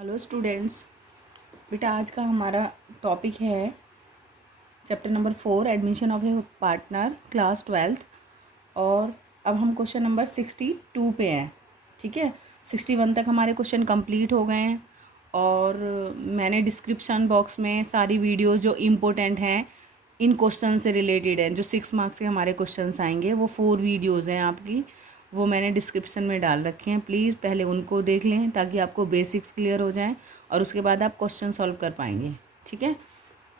Hello students. बेटा आज का हमारा टॉपिक है chapter number 4 admission of A partner class 12th। और अब हम क्वेश्चन नंबर 62 पे हैं। ठीक है, 61 तक हमारे क्वेश्चन कंप्लीट हो गए हैं और मैंने डिस्क्रिप्शन बॉक्स में सारी वीडियोस जो इम्पोर्टेंट हैं इन क्वेश्चन से रिलेटेड हैं, जो 6 मार्क्स के हमारे क्वेश्चंस आएंगे, वो 4 वीडियोस हैं आपकी, वो मैंने डिस्क्रिप्शन में डाल रखे हैं। प्लीज़ पहले उनको देख लें ताकि आपको बेसिक्स क्लियर हो जाएं और उसके बाद आप क्वेश्चन सॉल्व कर पाएंगे। ठीक है,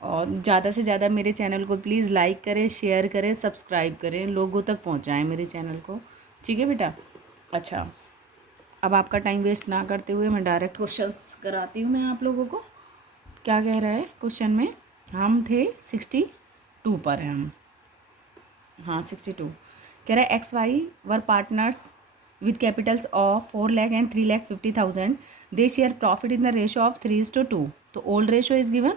और ज़्यादा से ज़्यादा मेरे चैनल को प्लीज़ लाइक करें, शेयर करें, सब्सक्राइब करें, लोगों तक पहुंचाएं मेरे चैनल को। ठीक है बेटा। अच्छा, अब आपका टाइम वेस्ट ना करते हुए मैं डायरेक्ट क्वेश्चन कराती हूँ मैं आप लोगों को। क्या कह रहा है क्वेश्चन में? हम थे 62 पर हैं हम। हाँ 62 कह रहा है X why were partners with capitals of 4 lakh and 3,50,000. They share profit in the ratio of 3:2. तो old ratio is given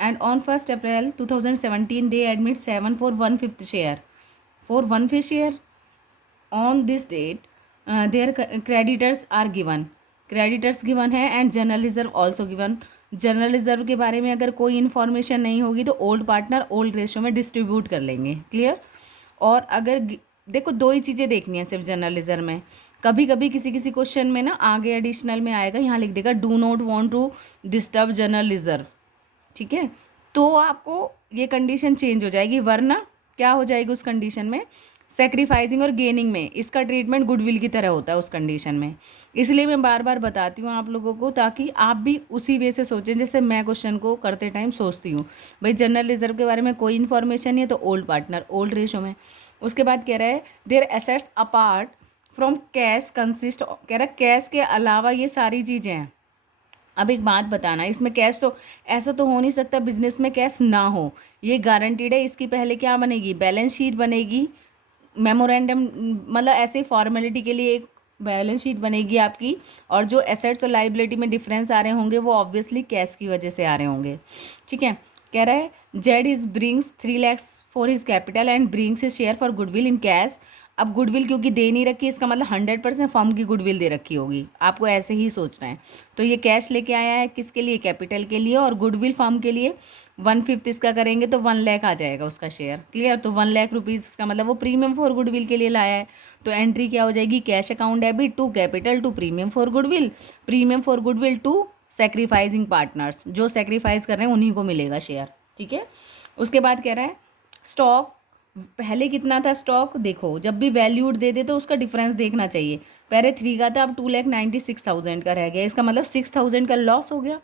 and on 1st April 2017 they admit 7 for 1/5 share. For 1/5 share on this date their creditors are given. Creditors given है and general reserve also given. General reserve के बारे में अगर कोई information नहीं होगी तो old partner old ratio में डिस्ट्रीब्यूट कर लेंगे। क्लियर। और अगर देखो दो ही चीज़ें देखनी है सिर्फ जनरल रिजर्व में। कभी कभी किसी किसी क्वेश्चन में ना आगे एडिशनल में आएगा, यहाँ लिख देगा do not want to disturb general reserve. ठीक है, तो आपको ये कंडीशन चेंज हो जाएगी, वरना क्या हो जाएगी उस कंडीशन में, सेक्रीफाइसिंग और गेनिंग में इसका ट्रीटमेंट गुडविल की तरह होता है उस कंडीशन में। इसलिए मैं बार बार बताती हूँ आप लोगों को ताकि आप भी उसी वे से सोचें जैसे मैं क्वेश्चन को करते टाइम सोचती हूँ। भाई जनरल रिजर्व के बारे में कोई इन्फॉर्मेशन नहीं है तो ओल्ड पार्टनर ओल्ड रेशो में। उसके बाद कह रहा है there assets apart from cash consist, कह रहा है कैश के अलावा ये सारी चीज़ें हैं। अब एक बात बताना, इसमें कैश तो ऐसा तो हो नहीं सकता बिजनेस में कैश ना हो, ये गारंटीड है। इसकी पहले क्या बनेगी? बैलेंस शीट बनेगी, मेमोरेंडम, मतलब ऐसे फॉर्मेलिटी के लिए एक बैलेंस शीट बनेगी आपकी। और जो एसेट्स और लाइबिलिटी में डिफरेंस आ रहे होंगे वो ऑब्वियसली कैश की वजह से आ रहे होंगे। ठीक है, कह रहा है Z is brings 3 lakhs for his capital and brings his share for goodwill in cash. अब गुडविल क्योंकि दे नहीं रखी, इसका मतलब 100% फर्म की गुडविल दे रखी होगी, आपको ऐसे ही सोचना है। तो ये कैश लेके आया है किसके लिए? कैपिटल के लिए। और गुडविल फर्म के लिए 1/5 इसका करेंगे तो 1 लाख आ जाएगा उसका शेयर। क्लियर। तो 1 लाख रुपीज़ इसका मतलब वो प्रीमियम फॉर गुडविल के लिए लाया है। तो एंट्री क्या हो जाएगी? Cash account debit to capital to premium for goodwill, premium for goodwill to sacrificing partners, जो सेक्रीफाइस कर रहे हैं उन्हीं को मिलेगा शेयर। ठीक है। उसके बाद कह रहा है स्टॉक, पहले कितना था स्टॉक? देखो जब भी वैल्यूड दे दे तो उसका डिफरेंस देखना चाहिए। पहले 3 का था, अब 2,96,000 का रह गया, इसका मतलब 6,000 का लॉस हो गया।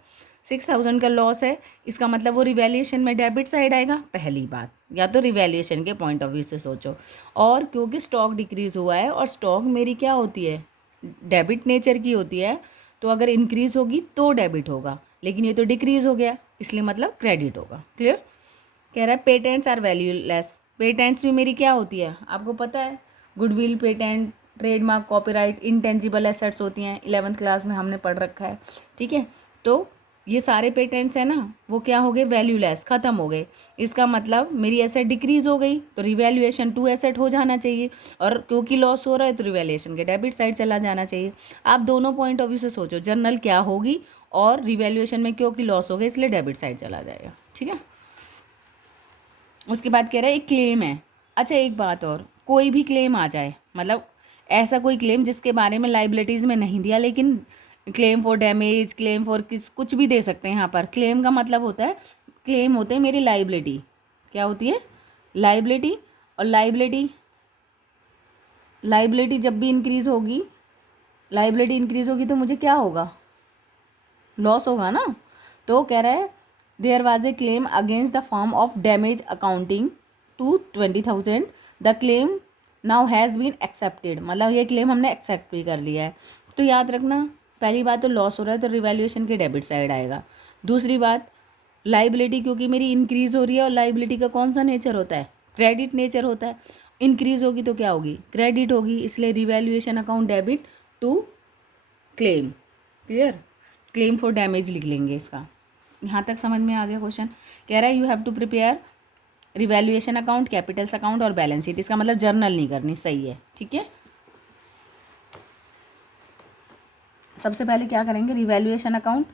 6,000 का लॉस है, इसका मतलब वो रिवैल्यूएशन में डेबिट साइड आएगा। पहली बात, या तो रिवैल्यूएशन के पॉइंट ऑफ व्यू से सोचो। और क्योंकि स्टॉक डिक्रीज हुआ है और स्टॉक मेरी क्या होती है? डेबिट नेचर की होती है, तो अगर इंक्रीज होगी तो डेबिट होगा, लेकिन ये तो डिक्रीज हो गया इसलिए मतलब क्रेडिट होगा। क्लियर। कह रहा है पेटेंट्स आर वैल्यूलेस। पेटेंट्स भी मेरी क्या होती है आपको पता है? Goodwill, patent, trademark, copyright, intangible assets होती हैं, 11th क्लास में हमने पढ़ रखा है। ठीक है, तो ये सारे पेटेंट्स हैं ना, वो क्या हो गए? वैल्यूलेस, ख़त्म हो गए। इसका मतलब मेरी एसेट डिक्रीज हो गई तो रिवैल्यूएशन टू एसेट हो जाना चाहिए, और क्योंकि लॉस हो रहा है तो रिवैल्यूएशन के डेबिट साइड चला जाना चाहिए। आप दोनों पॉइंट ऑफ व्यू से सोचो, जनरल क्या होगी और रिवैल्यूएशन में क्योंकि लॉस हो गया इसलिए डेबिट साइड चला जाएगा। ठीक है। उसके बाद कह रहा है एक क्लेम है। अच्छा एक बात और, कोई भी क्लेम आ जाए, मतलब ऐसा कोई क्लेम जिसके बारे में लाइबिलिटीज़ में नहीं दिया, लेकिन claim for damage, claim for कुछ भी दे सकते हैं यहाँ पर। क्लेम का मतलब होता है, क्लेम होते हैं मेरी लाइबिलिटी। क्या होती है? लाइबिलिटी। और लाइबिलिटी जब भी इंक्रीज होगी, लाइबिलिटी इंक्रीज होगी तो मुझे क्या होगा? लॉस होगा ना। तो कह रहा है there was a claim against the firm of damage accounting to 20,000, the claim now has been accepted, मतलब ये क्लेम हमने एक्सेप्ट भी कर लिया है। तो याद रखना, पहली बात तो लॉस हो रहा है तो रिवैल्यूएशन के डेबिट साइड आएगा। दूसरी बात, लाइबिलिटी क्योंकि मेरी इंक्रीज हो रही है, और लाइबिलिटी का कौन सा नेचर होता है? क्रेडिट नेचर होता है। इंक्रीज होगी तो क्या होगी? क्रेडिट होगी, इसलिए revaluation account debit to claim. Clear. Claim for damage लिख लेंगे इसका। यहाँ तक समझ में आ गया क्वेश्चन? कह रहा है you have to prepare revaluation account, capitals account और बैलेंस शीट। इसका मतलब जर्नल नहीं करनी, सही है। ठीक है। सबसे पहले क्या करेंगे, रिवैल्यूएशन अकाउंट।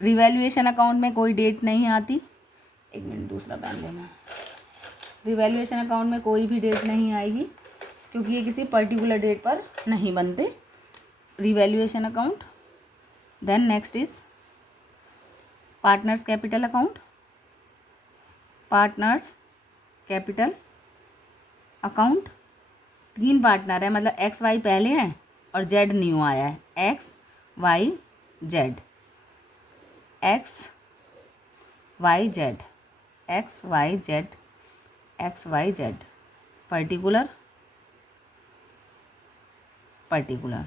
रिवैल्यूएशन अकाउंट में कोई डेट नहीं आती, एक मिनट दूसरा पेन लेना। रिवैल्यूएशन अकाउंट में कोई भी डेट नहीं आएगी क्योंकि ये किसी पर्टिकुलर डेट पर नहीं बनते revaluation account. Then next is partners capital account. Partners capital account, 3 partner है, मतलब एक्स वाई पहले हैं और जेड न्यू आया है, X Y Z, X Y Z, X Y Z, X Y Z, particular particular,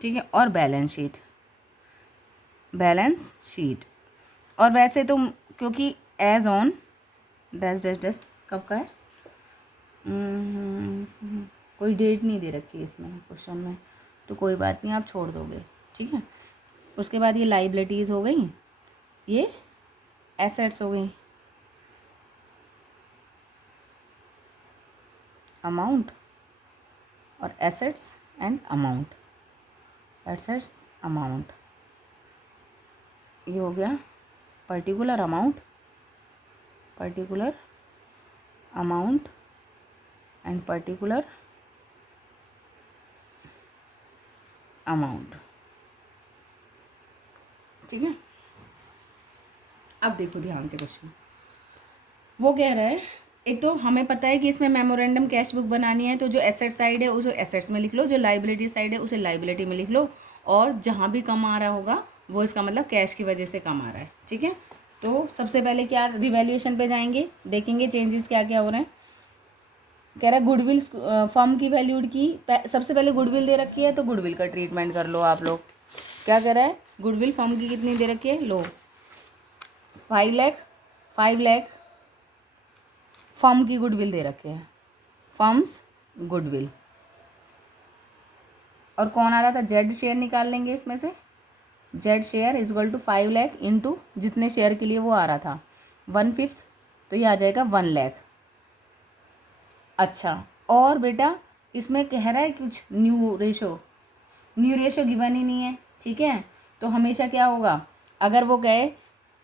ठीक है। और बैलेंस शीट, बैलेंस शीट। और वैसे तो क्योंकि as on dash dash dash कब का है, कोई डेट नहीं दे रखी है इसमें क्वेश्चन में, तो कोई बात नहीं, आप छोड़ दोगे, ठीक है। उसके बाद ये लाइबिलिटीज़ हो गई, ये एसेट्स हो गई, अमाउंट और assets and amount, assets amount, ये हो गया particular amount, particular amount and particular amount, ठीक है। अब देखो ध्यान से क्वेश्चन, वो कह रहा है, एक तो हमें पता है कि इसमें मेमोरेंडम कैश बुक बनानी है, तो जो एसेट साइड है उसे एसेट्स में लिख लो, जो लाइबिलिटी साइड है उसे लाइबिलिटी में लिख लो, और जहाँ भी कम आ रहा होगा वो इसका मतलब कैश की वजह से कम आ रहा है, ठीक है। तो सबसे पहले क्या, रिवैल्यूएशन पे जाएंगे, देखेंगे चेंजेस क्या क्या हो रहे हैं। कह रहा है गुडविल फर्म की वैल्यूड की, सबसे पहले गुडविल दे रखी है तो गुडविल का ट्रीटमेंट कर लो आप लोग। क्या कह रहा है, गुडविल फर्म की कितनी दे रखी है, लो 5 लाख, 5 लाख फर्म की गुडविल दे रखे हैं, फर्म्स गुडविल। और कौन आ रहा था, जेड शेयर निकाल लेंगे इसमें से, Z share is equal to 5 lakh into जितने शेयर के लिए वो आ रहा था 1/5, तो ये आ जाएगा 1 लाख। अच्छा, और बेटा इसमें कह रहा है कुछ new ratio, new ratio given ही नहीं है, ठीक है। तो हमेशा क्या होगा, अगर वो कहे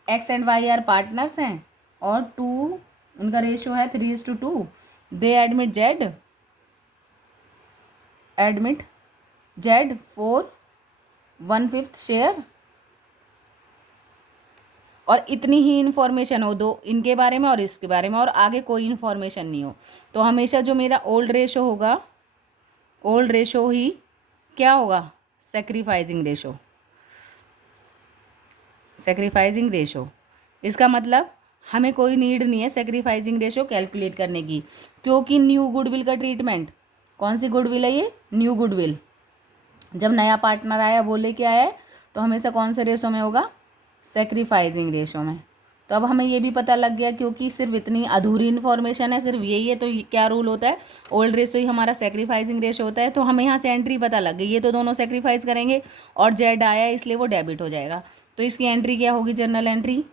X and Y are partners हैं और 2 उनका रेशो है 3:2, they admit Z for 1/5 share, और इतनी ही इन्फॉर्मेशन हो दो इनके बारे में और इसके बारे में, और आगे कोई इन्फॉर्मेशन नहीं हो, तो हमेशा जो मेरा ओल्ड रेशो होगा, ओल्ड रेशो ही क्या होगा, सेक्रीफाइजिंग रेशो, सेक्रीफाइजिंग रेशो। इसका मतलब हमें कोई नीड नहीं है सेक्रीफाइजिंग रेशो कैलकुलेट करने की, क्योंकि न्यू गुडविल का ट्रीटमेंट, कौन सी गुडविल है ये, न्यू गुडविल, जब नया पार्टनर आया वो लेके आया है, तो हमेशा कौन से रेशो में होगा, सेक्रीफाइजिंग रेशो में। तो अब हमें ये भी पता लग गया, क्योंकि सिर्फ इतनी अधूरी इन्फॉर्मेशन है, सिर्फ यही है, तो क्या रूल होता है, ओल्ड रेशो ही हमारा सेक्रीफाइजिंग रेशो होता है। तो हमें यहाँ से एंट्री पता लग गई, ये तो दोनों सेक्रीफाइस करेंगे और जेड आया है इसलिए वो डेबिट हो जाएगा, तो इसकी एंट्री क्या होगी, जर्नल एंट्री।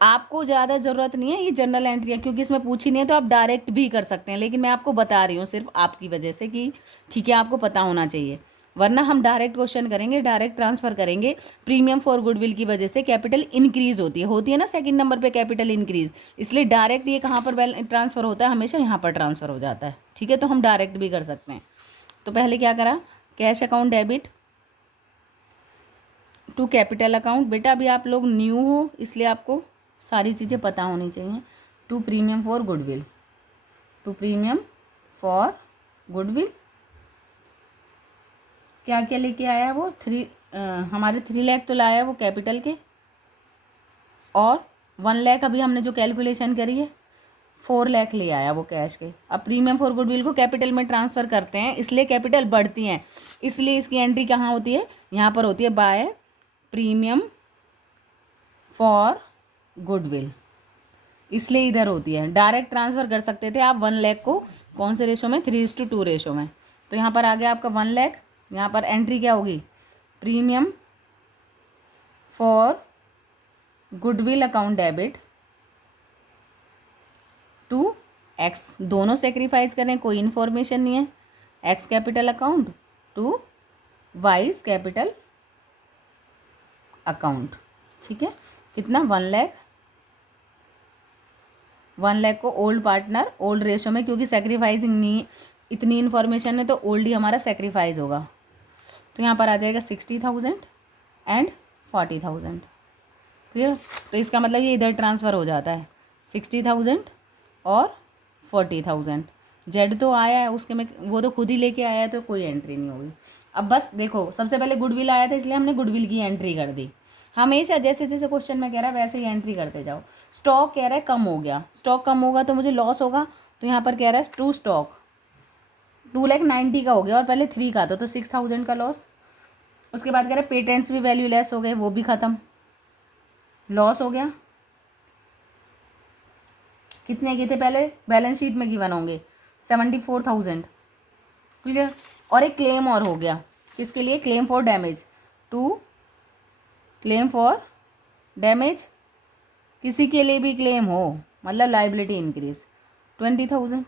आपको ज़्यादा ज़रूरत नहीं है ये जनरल एंट्री है, क्योंकि इसमें पूछी नहीं है, तो आप डायरेक्ट भी कर सकते हैं, लेकिन मैं आपको बता रही हूँ सिर्फ आपकी वजह से कि ठीक है आपको पता होना चाहिए, वरना हम डायरेक्ट क्वेश्चन करेंगे, डायरेक्ट ट्रांसफर करेंगे। प्रीमियम फॉर गुडविल की वजह से कैपिटल इंक्रीज होती है ना, सेकंड नंबर पे कैपिटल इंक्रीज, इसलिए डायरेक्ट ये कहाँ पर ट्रांसफर होता है, हमेशा यहाँ पर ट्रांसफर हो जाता है, ठीक है। तो हम डायरेक्ट भी कर सकते हैं। तो पहले क्या करा, cash account debit to capital account. बेटा अभी आप लोग न्यू हो इसलिए आपको सारी चीज़ें पता होनी चाहिए। To premium for goodwill, to premium for goodwill क्या क्या लेके आया है वो, हमारे 3 लाख तो लाया है वो कैपिटल के, और 1 लाख अभी हमने जो कैलकुलेशन करी है 4 लाख ले आया वो कैश के। अब प्रीमियम फॉर गुडविल को कैपिटल में ट्रांसफ़र करते हैं, इसलिए कैपिटल बढ़ती हैं, इसलिए इसकी एंट्री कहाँ होती है, यहाँ पर होती है, बाय प्रीमियम फॉर गुडविल, इसलिए इधर होती है। डायरेक्ट ट्रांसफ़र कर सकते थे आप 1 लाख को, कौन से रेशो में, 3:2 रेशो में। तो यहाँ पर आ गया आपका 1 लाख, यहाँ पर एंट्री क्या होगी, premium for goodwill account debit to X दोनों सेक्रीफाइस करें, कोई इन्फॉर्मेशन नहीं है, X capital account to Y's capital account. ठीक है, कितना 1 लाख, 1 लाख को ओल्ड पार्टनर ओल्ड रेशो में, क्योंकि सेक्रीफाइसिंग नहीं इतनी इन्फॉर्मेशन है तो ओल्ड ही हमारा सेक्रीफाइस होगा। तो यहाँ पर आ जाएगा 60,000 एंड 40,000। क्लियर? तो इसका मतलब ये इधर ट्रांसफ़र हो जाता है 60,000 और 40,000। जेड तो आया है उसके में, वो तो खुद ही लेके आया है तो कोई एंट्री नहीं होगी। अब बस देखो, सबसे पहले गुडविल आया था इसलिए हमने गुडविल की एंट्री कर दी। हमेशा जैसे जैसे क्वेश्चन में कह रहा है वैसे ही एंट्री करते जाओ। स्टॉक कह रहा है कम हो गया, स्टॉक कम होगा तो मुझे लॉस होगा, तो यहाँ पर कह रहा है टू स्टॉक 2,90,000 का हो गया और पहले 3 का था तो 6,000 का लॉस। उसके बाद कह रहा है पेटेंट्स भी वैल्यू लेस हो गए, वो भी ख़त्म, लॉस हो गया। कितने के थे पहले बैलेंस शीट में गिवन होंगे 74,000। क्लियर? और एक क्लेम और हो गया, किसके लिए? Claim for damage, to claim for damage, किसी के लिए भी क्लेम हो मतलब लाइबिलिटी इंक्रीज 20,000।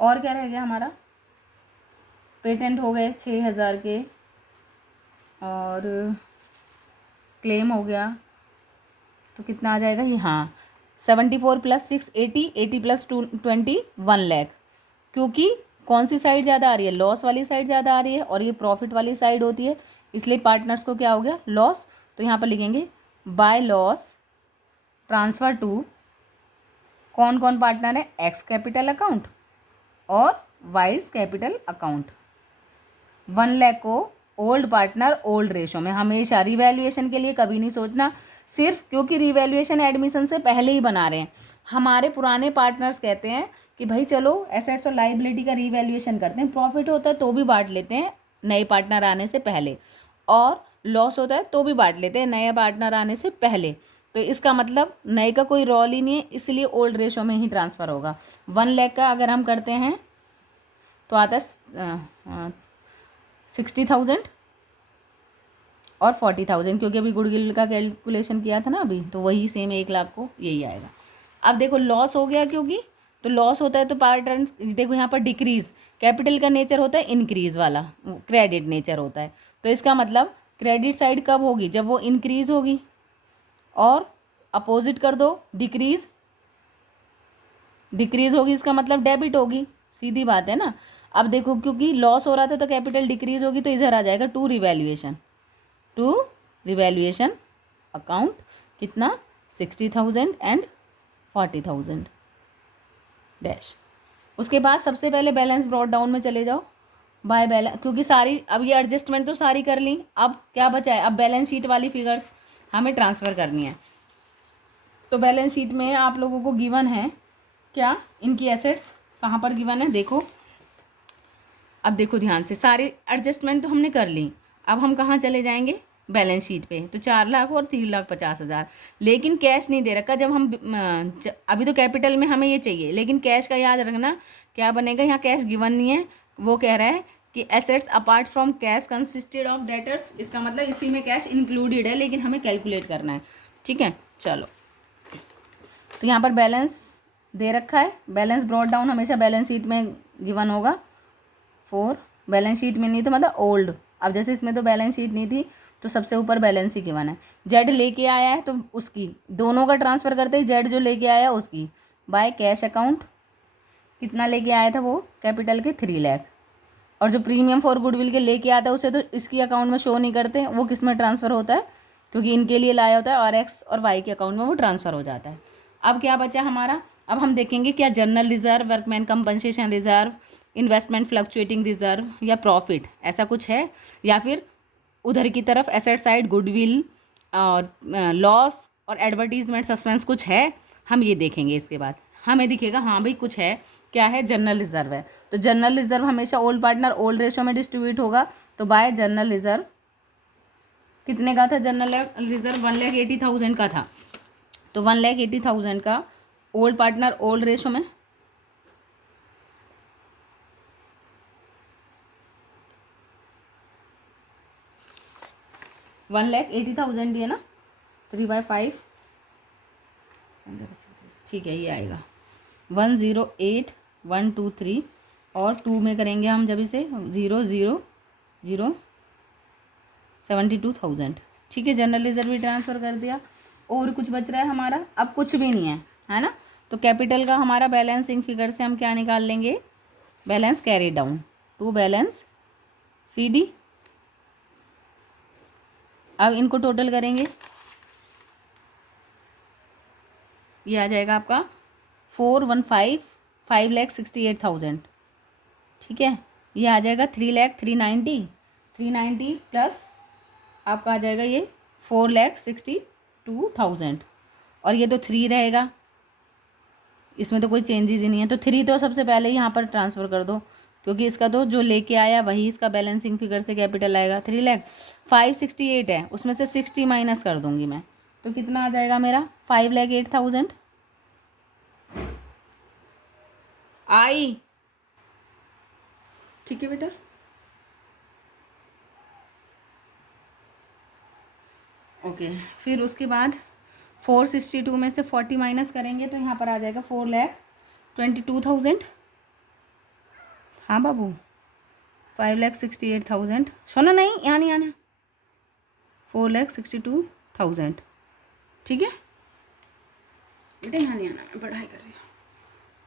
और क्या रह गया हमारा? पेटेंट हो गए 6,000 के और क्लेम हो गया तो कितना आ जाएगा ये? हाँ 74 + 6 80, 80 + 2 20 1 लाख। क्योंकि कौन सी साइड ज़्यादा आ रही है? लॉस वाली साइड ज़्यादा आ रही है और ये प्रॉफिट वाली साइड होती है, इसलिए पार्टनर्स को क्या हो गया? लॉस। तो यहाँ पर लिखेंगे बाय लॉस ट्रांसफ़र टू, कौन कौन पार्टनर है? एक्स कैपिटल अकाउंट और वाइज कैपिटल अकाउंट। 1 लाख को ओल्ड पार्टनर ओल्ड रेशो में, हमेशा रिवैल्यूएशन के लिए कभी नहीं सोचना, सिर्फ क्योंकि रिवैल्यूएशन एडमिशन से पहले ही बना रहे हैं। हमारे पुराने पार्टनर्स कहते हैं कि भाई चलो एसेट्स और लाइबिलिटी का रिवैल्यूएशन करते हैं, प्रॉफिट होता है तो भी बांट लेते हैं नए पार्टनर आने से पहले, और लॉस होता है तो भी बांट लेते हैं नए पार्टनर आने से पहले। तो इसका मतलब नए का कोई रोल ही नहीं है, इसलिए ओल्ड रेशो में ही ट्रांसफ़र होगा। 1 लाख का अगर हम करते हैं तो आता है 60,000 और 40,000, क्योंकि अभी गुडविल का कैलकुलेशन किया था ना अभी, तो वही सेम 1 लाख को यही आएगा। अब देखो लॉस हो गया, क्योंकि तो लॉस होता है तो पार्टनर, देखो यहाँ पर डिक्रीज, कैपिटल का नेचर होता है इंक्रीज वाला, क्रेडिट नेचर होता है, तो इसका मतलब क्रेडिट साइड कब होगी? जब वो इंक्रीज होगी, और अपोजिट कर दो डिक्रीज, डिक्रीज होगी इसका मतलब डेबिट होगी, सीधी बात है ना। अब देखो क्योंकि लॉस हो रहा था तो कैपिटल डिक्रीज होगी, तो इधर आ जाएगा टू रिवैल्यूएशन अकाउंट, कितना? 60,000 एंड 40,000 डैश। उसके बाद सबसे पहले बैलेंस ब्रॉट डाउन में चले जाओ, बाय बैलेंस, क्योंकि सारी अब ये एडजस्टमेंट तो सारी कर ली, अब क्या बचा है? अब बैलेंस शीट वाली फिगर्स हमें ट्रांसफ़र करनी है। तो बैलेंस शीट में आप लोगों को गिवन है क्या? इनकी एसेट्स कहाँ पर गिवन है देखो। अब देखो ध्यान से, सारी एडजस्टमेंट तो हमने कर ली, अब हम कहाँ चले जाएंगे? बैलेंस शीट पे। तो 4 लाख और 3,50,000, लेकिन कैश नहीं दे रखा। जब हम अभी तो कैपिटल में हमें ये चाहिए, लेकिन कैश का याद रखना क्या बनेगा, यहाँ कैश गिवन नहीं है, वो कह रहा है कि assets apart from cash consisted of debtors, इसका मतलब इसी में कैश इंक्लूडेड है, लेकिन हमें कैलकुलेट करना है। ठीक है, चलो। तो यहाँ पर बैलेंस दे रखा है, बैलेंस ब्रॉट डाउन हमेशा बैलेंस शीट में गिवन होगा। 4 बैलेंस शीट में नहीं तो मतलब ओल्ड, अब जैसे इसमें तो बैलेंस शीट नहीं थी तो सबसे ऊपर बैलेंस ही गिवन है। जेड लेके आया है तो उसकी, दोनों का ट्रांसफ़र करते ही जेड जो लेके आया उसकी, बाय कैश अकाउंट, कितना लेके आया था वो? कैपिटल के 3 लाख। और जो प्रीमियम फॉर गुडविल के लेके आता है उसे तो इसकी अकाउंट में शो नहीं करते, वो किस में ट्रांसफ़र होता है? क्योंकि इनके लिए लाया होता है और एक्स और वाई के अकाउंट में वो ट्रांसफ़र हो जाता है। अब क्या बचा हमारा? अब हम देखेंगे क्या general reserve, workman compensation reserve, investment fluctuating reserve या प्रॉफिट, ऐसा कुछ है, या फिर उधर की तरफ एसेट साइड गुडविल और लॉस और एडवर्टीजमेंट सस्पेंस कुछ है, हम ये देखेंगे। इसके बाद हमें दिखेगा हाँ भाई कुछ है, क्या है? जनरल रिजर्व है। तो जनरल रिजर्व हमेशा ओल्ड पार्टनर ओल्ड रेशो में डिस्ट्रीब्यूट होगा, तो बाय जनरल रिजर्व कितने का था? जनरल रिजर्व 1,80,000 का था, तो 1,80,000 का ओल्ड पार्टनर ओल्ड रेशो में 1,80,000 है ना, 3/5, ठीक है ये आएगा 108,123 और 2 में करेंगे हम जब इसे 0,0,072,000। ठीक है, जनरल रिजर्व भी ट्रांसफ़र कर दिया। और कुछ बच रहा है हमारा? अब कुछ भी नहीं है ना। तो कैपिटल का हमारा बैलेंसिंग फिगर से हम क्या निकाल लेंगे? Balance carry down to balance CD। अब इनको टोटल करेंगे, ये आ जाएगा आपका 4,155,68,000। ठीक है, ये आ जाएगा 3,03,90 प्लस आपका आ जाएगा ये 4,62,000। और ये तो 3 रहेगा, इसमें तो कोई चेंजेस ही नहीं है। तो 3 तो सबसे पहले ही यहाँ पर ट्रांसफ़र कर दो, क्योंकि इसका तो जो लेके आया वही इसका बैलेंसिंग फिगर से कैपिटल आएगा। 3,05,68 है, उसमें से 60 माइनस कर दूंगी मैं, तो कितना आ जाएगा मेरा? 5,08,000 आई। ठीक है बेटा, ओके। फिर उसके बाद 462 में से 40 माइनस करेंगे तो यहाँ पर आ जाएगा 4,22,000। हाँ बाबू, 5,68,000। सुनो, नहीं यहाँ नहीं आना, 4,62,000। ठीक है बेटा, यहाँ नहीं आना, मैं पढ़ाई कर रही हूँ।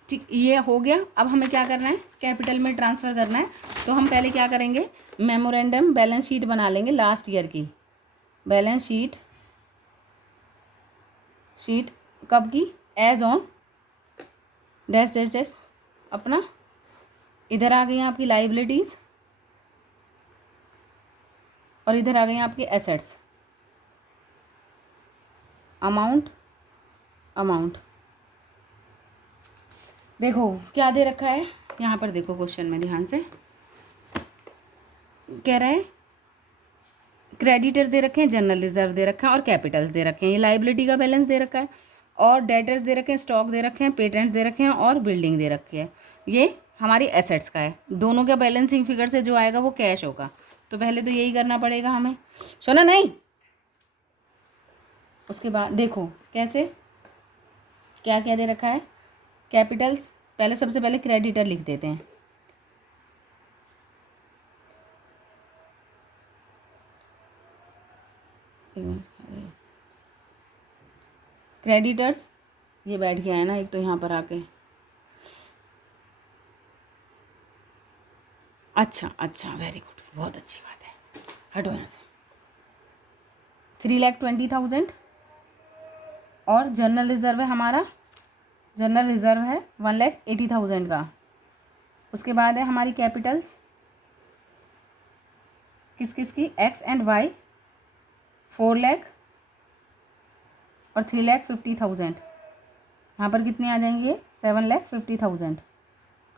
ठीक, ये हो गया। अब हमें क्या करना है? कैपिटल में ट्रांसफ़र करना है। तो हम पहले क्या करेंगे? मेमोरेंडम बैलेंस शीट बना लेंगे लास्ट ईयर की। बैलेंस शीट कब की? As on dash dash dash. अपना इधर आ गई आपकी लाइबिलिटीज़ और इधर आ गई आपकी एसेट्स। अमाउंट देखो क्या दे रखा है यहाँ पर, देखो क्वेश्चन में ध्यान से कह रहा है क्रेडिटर दे रखे हैं, जनरल रिजर्व दे रखा है और कैपिटल्स दे रखे हैं। ये लाइबिलिटी का बैलेंस दे रखा है और डेटर्स दे रखे हैं, स्टॉक दे रखे हैं, पेटेंट्स दे रखे हैं और बिल्डिंग दे रखी है। ये हमारी एसेट्स का है। दोनों के बैलेंसिंग फिगर से जो आएगा वो कैश होगा। तो पहले तो यही करना पड़ेगा हमें। सुना नहीं? उसके बाद देखो कैसे क्या क्या दे रखा है। कैपिटल्स पहले, सबसे पहले क्रेडिटर लिख देते हैं। क्रेडिटर्स ये बैठ गया है ना एक तो यहाँ पर आके। अच्छा, वेरी गुड, बहुत अच्छी बात है। हटो यहाँ से। 3,20,000 और जनरल रिजर्व है हमारा, जनरल रिजर्व है 1,80,000 का। उसके बाद है हमारी कैपिटल्स किस किस की? एक्स एंड वाई 4 लाख और 3,50,000। यहाँ पर कितने आ जाएंगे? 7,50,000।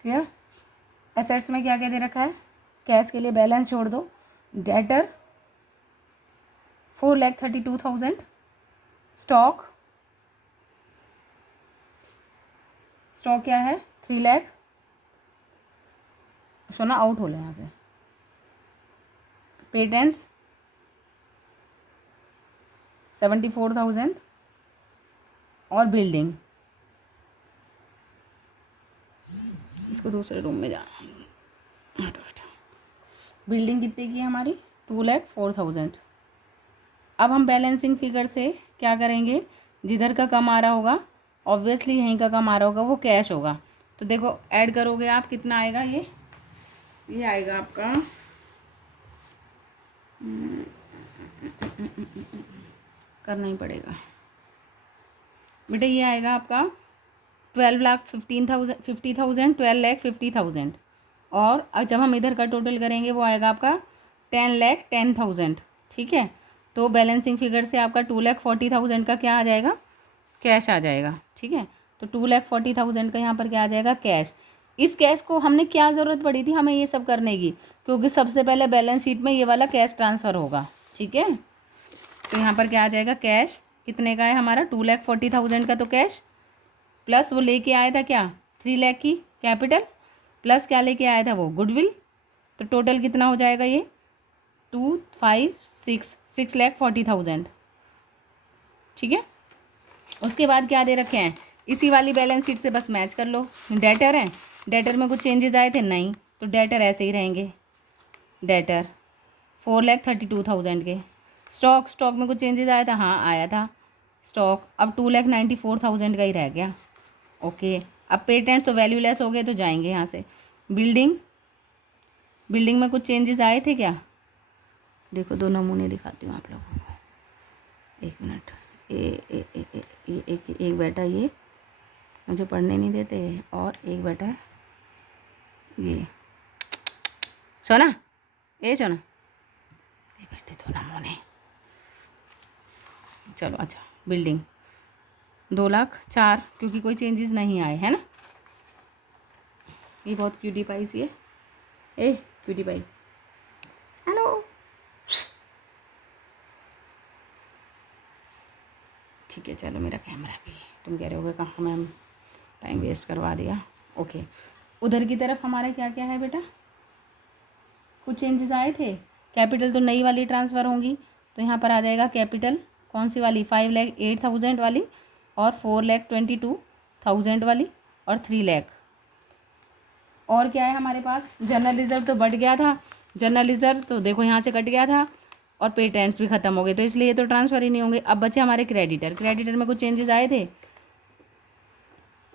क्लियर? एसेट्स में क्या क्या दे रखा है? कैश के लिए बैलेंस छोड़ दो। डेटर 4,32,000। स्टॉक क्या है? 3 लाख। सोना आउट हो ले यहाँ से। पेटेंट्स 74,000 और बिल्डिंग, इसको दूसरे रूम में जाना। हटो बेटा। बिल्डिंग कितने की है हमारी? 2,04,000। अब हम बैलेंसिंग फिगर से क्या करेंगे? जिधर का कम आ रहा होगा, ऑब्वियसली यहीं का कम आ रहा होगा, वो कैश होगा। तो देखो ऐड करोगे आप, कितना आएगा? ये आएगा आपका करना ही पड़ेगा बेटा, ये आएगा आपका 12,50,000, 12,50,000। और जब हम इधर का टोटल करेंगे वो आएगा आपका 10,10,000। ठीक है, तो बैलेंसिंग फिगर से आपका 2,40,000 का क्या आ जाएगा? कैश आ जाएगा। ठीक है, तो 2,40,000 का यहाँ पर क्या आ जाएगा? कैश। इस कैश को हमने क्या ज़रूरत पड़ी थी हमें ये सब करने की? क्योंकि सबसे पहले बैलेंस शीट में ये वाला कैश ट्रांसफ़र होगा। ठीक है, तो यहाँ पर क्या आ जाएगा? कैश कितने का है हमारा? 2,40,000 का तो कैश, प्लस वो लेके आया था क्या? 3 लाख की कैपिटल, प्लस क्या लेके आया था? वो गुडविल। तो टोटल कितना हो जाएगा ये? 6,40,000। ठीक है, उसके बाद क्या दे रखे हैं? इसी वाली बैलेंस शीट से बस मैच कर लो। डेटर है, डेटर में कुछ चेंजेस आए थे नहीं, तो डेटर ऐसे ही रहेंगे। डेटर 4,32,000 के। स्टॉक, स्टॉक में कुछ चेंजेस आया था, हाँ आया था। स्टॉक अब 2,94,000 का ही रह गया। ओके, अब पेटेंट्स तो वैल्यू लेस हो गए तो जाएंगे यहाँ से। बिल्डिंग, बिल्डिंग में कुछ चेंजेस आए थे क्या? देखो दो नमूने दिखाती हूँ आप लोगों को, एक मिनट। एक बेटा ये मुझे पढ़ने नहीं देते, और एक बेटा ये सोना, ये सोना, ये बेटे दो नमूने। चलो अच्छा, बिल्डिंग 2,04,000 क्योंकि कोई चेंजेस नहीं आए, है ना। ये बहुत क्यूटी पाई सी है, ए क्यूटी पाई, हेलो। ठीक है चलो, मेरा कैमरा भी, तुम कह रहे होगे कहाँ मैम टाइम वेस्ट करवा दिया। ओके, उधर की तरफ हमारे क्या क्या है बेटा, कुछ चेंजेस आए थे। कैपिटल तो नई वाली ट्रांसफ़र होंगी, तो यहाँ पर आ जाएगा कैपिटल कौन सी वाली, 5,08,000 वाली, और 4,22,000 वाली, और 3 लाख। और क्या है हमारे पास, जनरल रिजर्व तो बढ़ गया था, जनरल रिजर्व तो देखो यहाँ से कट गया था, और पेटेंट्स भी ख़त्म हो गए, तो इसलिए ये तो ट्रांसफ़र ही नहीं होंगे। अब बचे हमारे क्रेडिटर, क्रेडिटर में कुछ चेंजेस आए थे,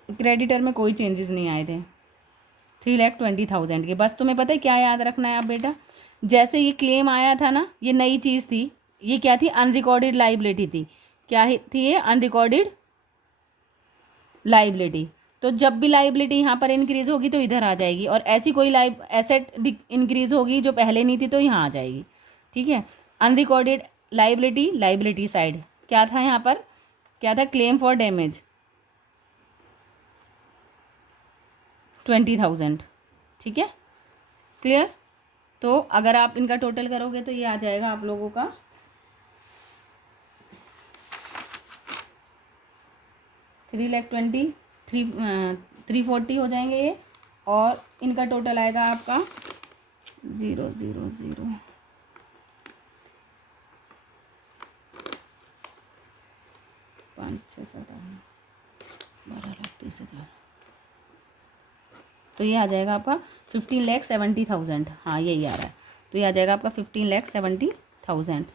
क्रेडिटर में कोई चेंजेस नहीं आए थे। 3,20,000 के। बस तुम्हें पता है क्या याद रखना है आप बेटा, जैसे ये क्लेम आया था ना, ये नई चीज़ थी, ये क्या थी, अनरिकॉर्डेड लाइबिलिटी थी। क्या थी ये, अनरिकॉर्डेड लाइबिलिटी। तो जब भी लाइबिलिटी यहाँ पर इंक्रीज होगी तो इधर आ जाएगी, और ऐसी कोई एसेट इंक्रीज होगी जो पहले नहीं थी तो यहाँ आ जाएगी। ठीक है, अनरिकॉर्डेड लाइबिलिटी, लाइबिलिटी साइड क्या था यहाँ पर, क्या था, क्लेम फॉर डैमेज 20,000। ठीक है, क्लियर। तो अगर आप इनका टोटल करोगे तो ये आ जाएगा आप लोगों का 3,20,340 हो जाएंगे ये, और इनका टोटल आएगा आपका 0,0,0 5, 6, 7, 12,30,000। तो ये आ जाएगा आपका 15,70,000। हाँ यही आ रहा है, तो ये आ जाएगा आपका 15,70,000।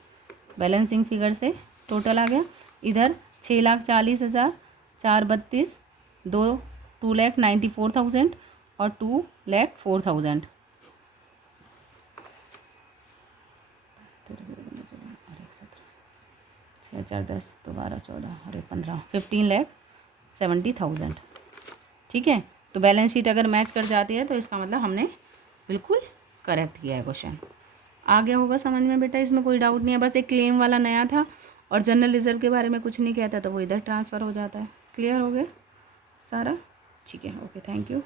बैलेंसिंग फिगर से टोटल आ गया इधर 6,40,000, 4,32, 2,94,000 और 2,04,000। 6, 4, 10, 12, 14, अरे 15, 15,70,000। ठीक है, तो बैलेंस शीट अगर मैच कर जाती है तो इसका मतलब हमने बिल्कुल करेक्ट किया है क्वेश्चन। आ गया होगा समझ में बेटा, इसमें कोई डाउट नहीं है। बस एक क्लेम वाला नया था, और जनरल रिजर्व के बारे में कुछ नहीं कहता, तो वो इधर ट्रांसफ़र हो जाता है। क्लियर हो गया सारा, ठीक है, ओके, थैंक यू।